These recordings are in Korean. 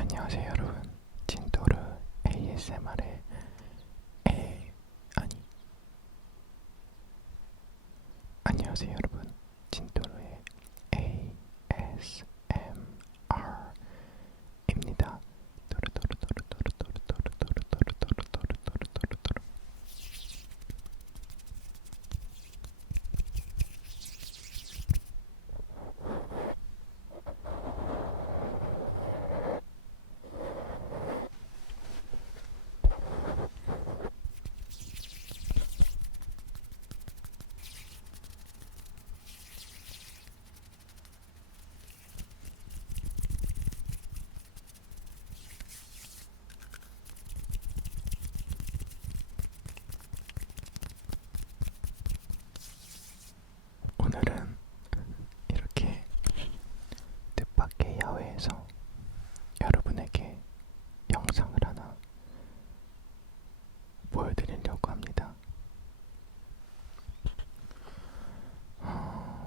안녕하세요 여러분. 진도르 ASMR의 아니 안녕하세요 여러분. 진도르의 ASMR입니다. 오늘은 이렇게 뜻밖의 야외에서 여러분에게 영상을 하나 보여드리려고 합니다.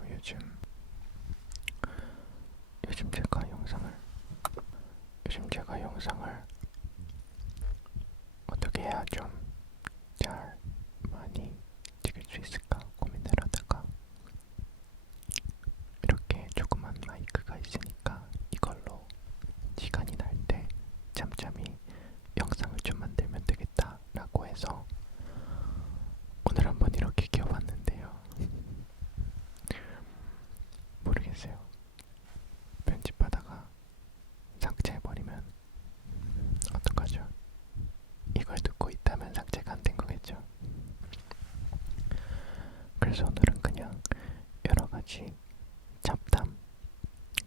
요즘 제가 영상을 어떻게 해야 좀 잘 많이 찍을 수 있을까 고민을 하다가 이렇게 조그만 마이크가 있으니까 이걸로 시간이 날 때 잠잠히 영상을 좀 만들면 되겠다라고 해서 오늘 한번 이렇게 켜봤는데요. 모르겠어요. 편집하다가 삭제해버리면 어떡하죠? 이걸 듣고 있다면 삭제가 안 된 거겠죠? 그래서 오늘은 그냥 여러가지 잡담,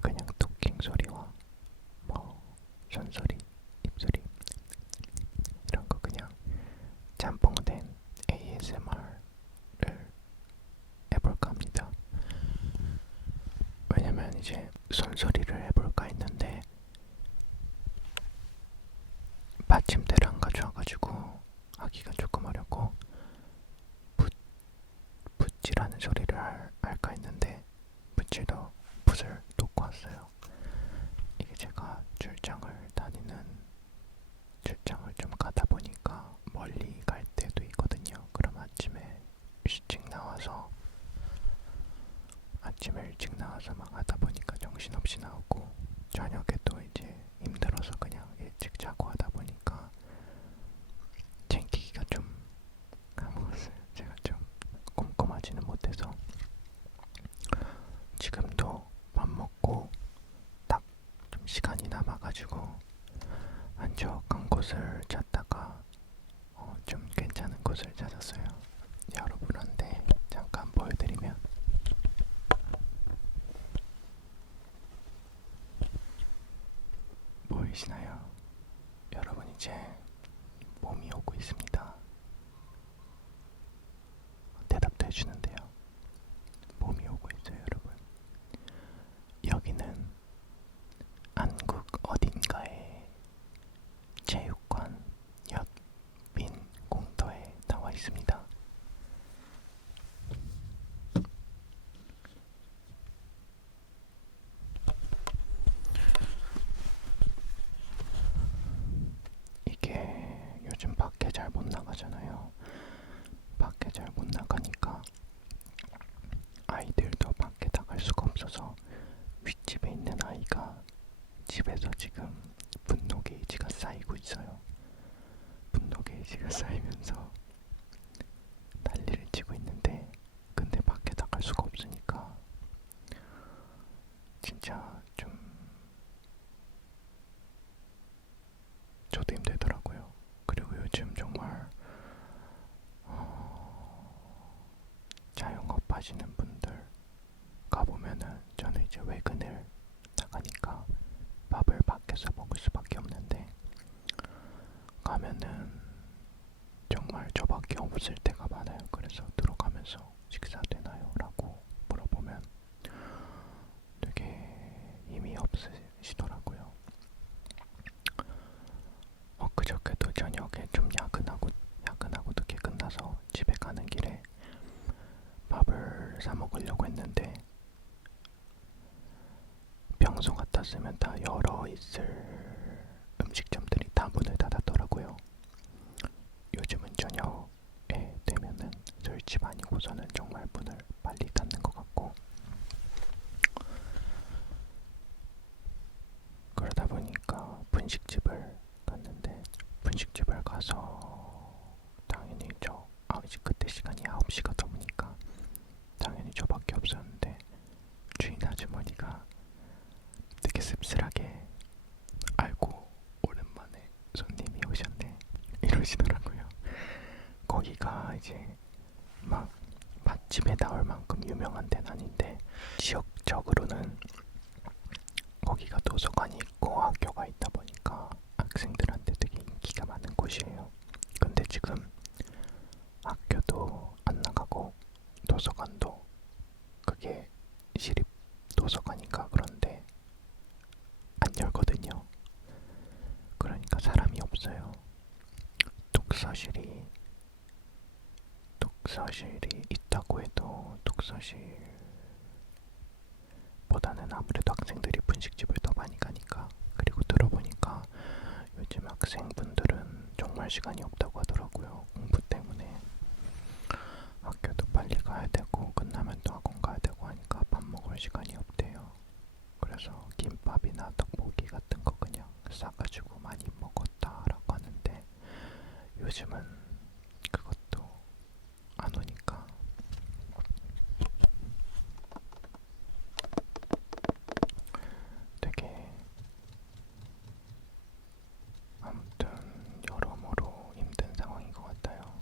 그냥 토킹 소리와 뭐 손소리, 입소리 이런 거 그냥 짬뽕된 ASMR을 해볼까 합니다. 왜냐면 이제 손소리를 해볼까 했는데 받침대를 안 가져와가지고 하기가 조금 어렵고 붓질하는 소리를 할까 했는데 붓질도 붓을 놓고 왔어요. 이게 제가 출장을 좀 가다 보니까 멀리 갈 때도 있거든요. 그럼 아침에 일찍 나와서 막 하다 보니까 정신없이 나오고 저녁에 또 이제 힘들어서 그냥 일찍 자고 하다 보니까 챙기기가 좀 까먹었어요. 제가 좀 꼼꼼하지는 못해서 지금도 밥 먹고 딱 좀 시간이 남아가지고 한적한 곳을 찾다가 좀 괜찮은 곳을 찾았어요. 여러분한테 잠깐 보여드리면 보이시나요? 여러분 이제 몸이 오고 있습니다. 대답도 해주는데요. 몸이 오고 있어요 여러분. 여기는 한국 어딘가에 체육관 옆 빈 공터에 나와 있습니다. 이게 요즘 밖에 잘 못 나가잖아요. 밖에 잘 못 나가니까 아이들도 밖에 나갈 수가 없어서 윗집에 있는 아이가 집에서 지금 분노 게이지가 쌓이고 있어요. 분노 게이지가 쌓이면서 난리를 치고 있는데 근데 밖에 나갈 수가 없으니까 진짜 좀 저도 힘들더라고요. 그리고 요즘 정말 자영업 하시는 분들 가보면은 저는 이제 외근을 나가니까 밥을 밖에서 먹을 수밖에 없는데 가면은 정말 저밖에 없을 때가 많아요. 그래서 들어가면서 식사 되나요? 라고 물어보면 되게 힘이 없으시더라고요. 그저께도 저녁에 좀 야근하고 늦게 끝나서 집에 가는 길에 밥을 사 먹으려고 했는데 평소 같았으면 다 열어 있을 손님이 오셨네 이러시더라고요. 거기가 이제 막 맛집에 나올 만큼 유명한 데는 아닌데 지역적으로는 거기가 도서관이 있고 학교가 있다 보니까 학생들한테 되게 인기가 많은 곳이에요. 근데 지금 학교도 안 나가고 도서관도 그게 시립 도서관인가 그런데 안 열거든요. 그러니까 사람이 없어요. 독서실이 있다고 해도 독서실보다는 아무래도 학생들이 분식집을 더 많이 가니까. 그리고 들어보니까 요즘 학생분들은 정말 시간이 없다고 하더라고요. 공부 때문에 학교도 빨리 가야 되고 끝나면 또 학원 가야 되고 하니까 밥 먹을 시간이 없대요. 그래서 김밥이나 떡볶이 같은 거 그냥 싸가지고 많이 먹었다라고 하는데 요즘은 그것도 안 오니까 되게 아무튼 여러모로 힘든 상황인 것 같아요.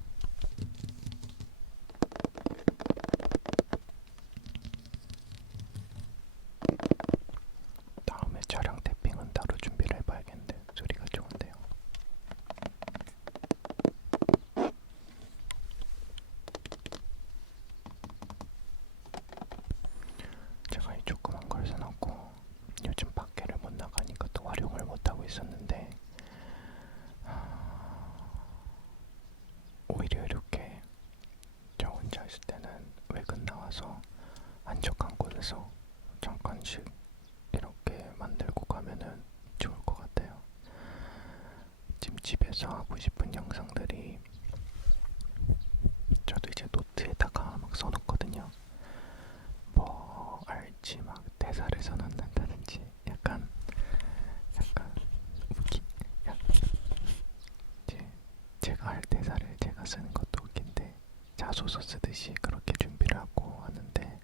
다음에 촬영 태핑은 따로 준비를 해봐야겠는데 소리가 좋은데요. 제가 이 조그만 걸 사놓고 요즘 밖에를 못 나가니까 또 활용을 못하고 있었는데 오히려 이렇게 저 혼자 있을 때는 외근 나와서 한적한 곳에서 잠깐씩 이렇게 만들고 가면은 좋을 것 같아요. 지금 집에서 하고 싶은 영상들이 저도 이제 노트에다가 막 써놓거든요. 뭐 알지 막 대사를 써놓는다든지 약간 웃기 이제 제가 할 대사를 제가 쓰는 것도 웃긴데 자소서 쓰듯이 그렇게 준비를 하고 하는데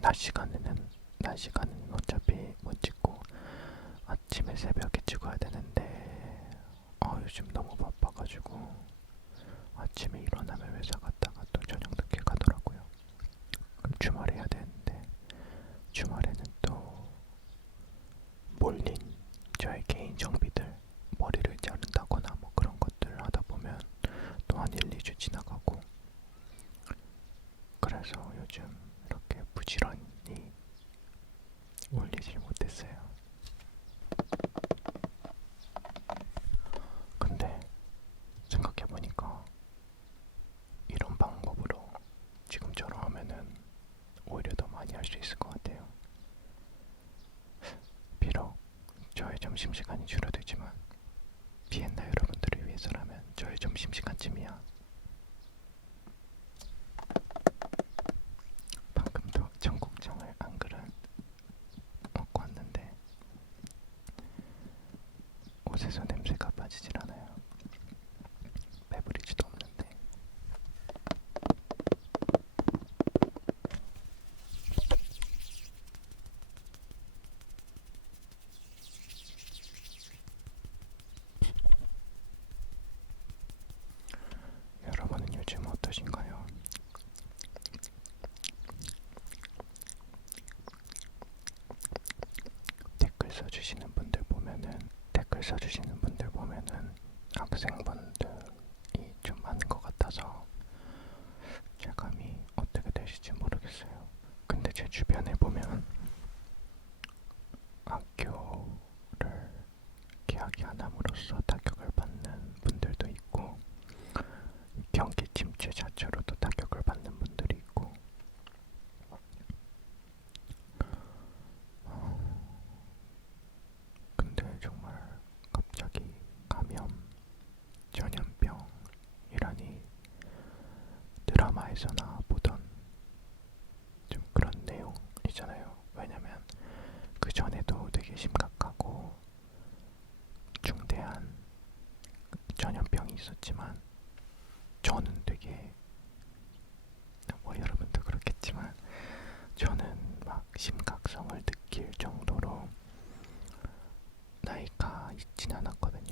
낮 시간에는 어차피 못 찍고 아침에 새벽에 찍어야 되는데 요즘 너무 바빠가지고 아침에 일어나면 회사 갔다가 또 저녁 늦게 가더라고요. 그럼 주말에 해야 되는데 주말에는 또 몰린 저의 개인 정비들 머리를 자른다거나 뭐 그런 것들을 하다 보면 또 한 1, 2주 지나가고 그래서 요즘 이렇게 부지런히 올리질 못했어요. 근데 생각해보니까 이런 방법으로 지금처럼 하면은 오히려 더 많이 할 수 있을 것 같아요. 비록 저의 점심시간이 줄어들지만 비엔나 여러분들을 위해서라면 저의 점심시간쯤이야. 방금도 청국장을 한 그릇 먹고 왔는데 옷에서 냄새가 빠지질 않아요. 배부리지도 없는데. 여러분은 요즘 어떠신가요? 댓글 써주시는 분들 보면은 학생분들이 좀 많은 것 같아서 제감이 어떻게 되실지 모르겠어요. 근데 제 주변에 보면 학교를 개학이 안 함으로써 타격을 받는 분들도 있고 경기 침체 자체로도 타격을 받는 분들이 있고 근데 정말 갑자기 감염, 전염병이라니 드라마에서나 보던 좀 그런 내용이잖아요. 왜냐면 그 전에도 되게 심각하고 중대한 전염병이 있었지만 저는 되게 뭐 여러분도 그렇겠지만 저는 막 심각성을 느낄 정도로 나이가 있진 않았거든요.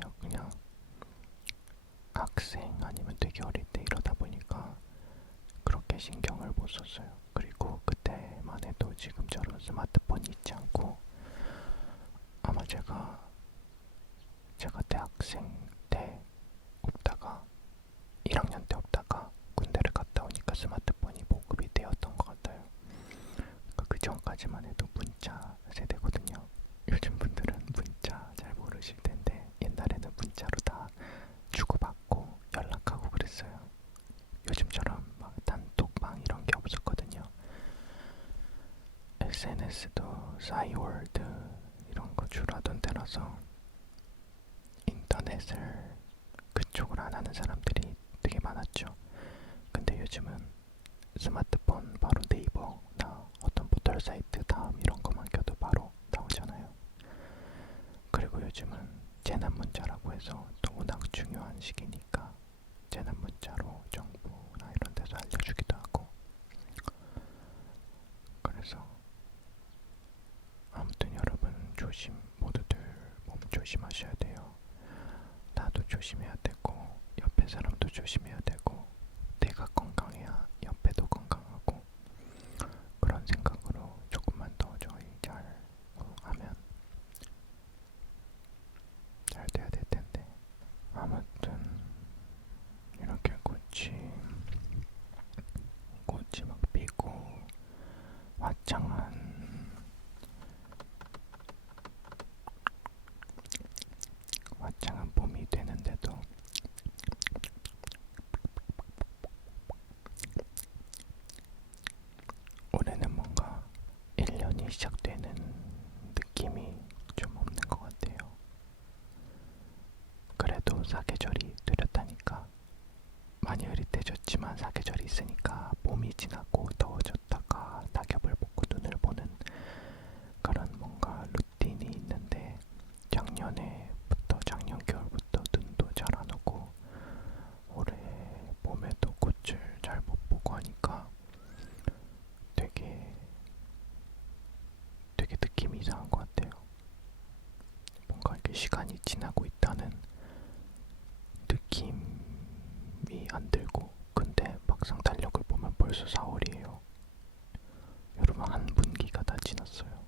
전까지만 해도 문자 세대거든요. 요즘 분들은 문자 잘 모르실 텐데 옛날에는 문자로 다 주고받고 연락하고 그랬어요. 요즘처럼 막 단톡방 이런 게 없었거든요. SNS도 싸이월드 이런 거 주로 하던 때라서 인터넷을 그쪽으로 안 하는 사람들이 되게 많았죠. 근데 요즘은 스마트폰 바로 네이버나 어떤 포털 사이트 다음 이런 거만 켜도 바로 나오잖아요. 그리고 요즘은 재난 문자라고 해서 또 워낙 중요한 시기니까 재난 문자로 정부나 이런 데서 알려주기도 하고. 그래서 아무튼 여러분 모두들 몸 조심하셔야 돼요. 나도 조심해야 되고 옆에 사람도 조심해야 되고 내가 건강해야 옆에도 건강하고, 그런 생각으로 조금만 더 저희 잘 하면 잘 돼야 될 텐데. 아무튼 이렇게 꽃이 막 피고 화창한 봄이 되는데도 올해는 뭔가 1년이 시작되는 느낌이 좀 없는 것 같아요. 그래도 사계절이 뚜렷하니까 많이 흐릿해졌지만 사계절이 있으니까 봄이 지나고 더워졌다가 낙엽을 보고 눈을 보는 그런 뭔가 루틴이 있는데, 작년 겨울부터 눈도 잘 안 오고 올해 봄에도 꽃을 잘 못 보고 하니까 되게 느낌이 이상한 것 같아요. 뭔가 이렇게 시간이 지나고 있다는 느낌이 안 들고, 근데 막상 달력을 보면 벌써 4월이에요. 여러분, 한 분기가 다 지났어요.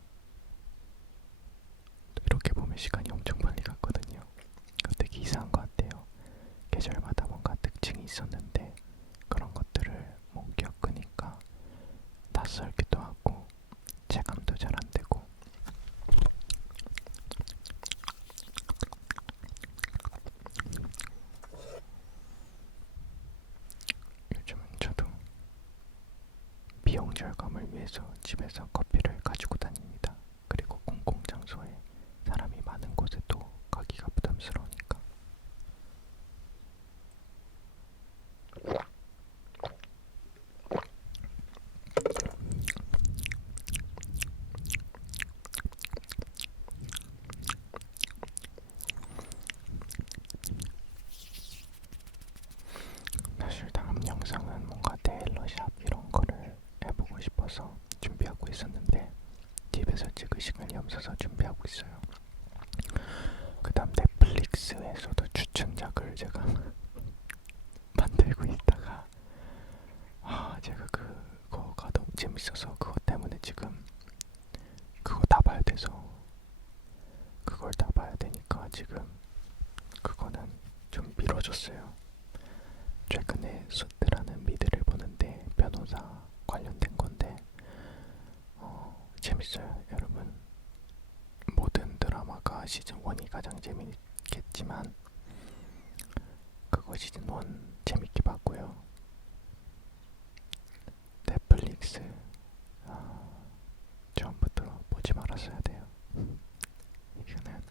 이렇게 보면 시간이 엄청 빨리 갔거든요. 되게 이상한 것 같아요. 계절마다 뭔가 특징이 있었는데 그런 것들을 못 겪으니까 낯설기도 하고 체감도 잘 안 되고. 요즘은 저도 비용 절감을 위해서 집에서 커피를 가지고 다닙니다. 그리고 공공장소에 사람이 많은 곳에도 가기가 부담스러우니까. 사실 다음 영상은 뭔가 테일러샵 이런 거를 해보고 싶어서 준비하고 있었는데 집에서 찍으시길 염서서 준비하고 있어요. 그 다음 넷플릭스에서도 추천작을 제가 만들고 있다가 제가 그거가 너무 재밌어서 그것 때문에 지금 그거 다 봐야 돼서 그걸 다 봐야 되니까 지금 그거는 좀 미뤄졌어요. 최근에 수트라는 미드를 보는데 변호사 관련된 건데 재밌어요. 여러분, 모든 드라마가 시즌 1이 가장 재밌겠지만 그거 시즌 1 재밌게 봤고요. 넷플릭스 처음부터 보지 말았어야 돼요. 이거는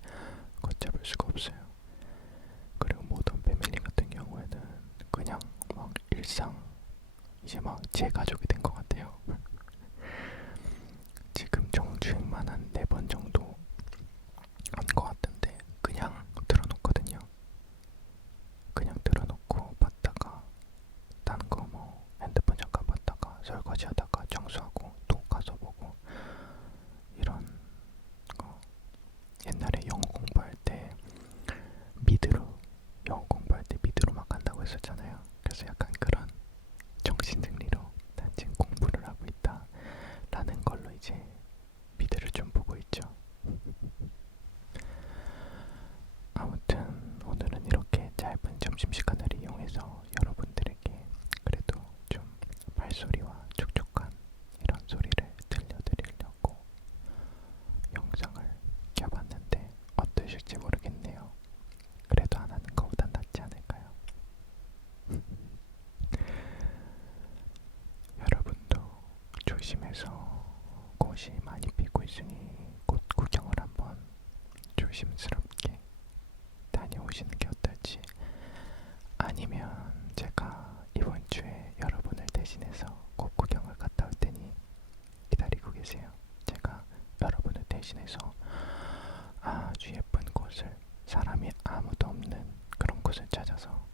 걷잡을 수가 없어요. 그리고 모던 패밀리 같은 경우에는 그냥 막 일상, 이제 막 제 가족이 된 것 같아요. 지금 정주행만 한 4번 정도 한 것 같은데 그냥 틀어놓거든요. 그냥 틀어놓고 봤다가 딴 거 뭐 핸드폰 잠깐 봤다가 설거지하다가 청소하고 또 가서 보고, 이런 거. 옛날에 영어 공부할 때 영어 공부할 때 미드로 막 한다고 했었잖아요. 그래서 약간 그런 정신승리로 난 지금 공부를 하고 있다 라는 걸로 이제 미드를 좀 보고 있죠. 아무튼 오늘은 이렇게 짧은 점심시간을 이용해서 여러분들에게 그래도 좀 발소리와 촉촉한 조심스럽게 다녀오시는 게 어떨지. 아니면 제가 이번 주에 여러분을 대신해서 꼭 구경을 갔다 올 테니 기다리고 계세요. 제가 여러분을 대신해서 아주 예쁜 곳을, 사람이 아무도 없는 그런 곳을 찾아서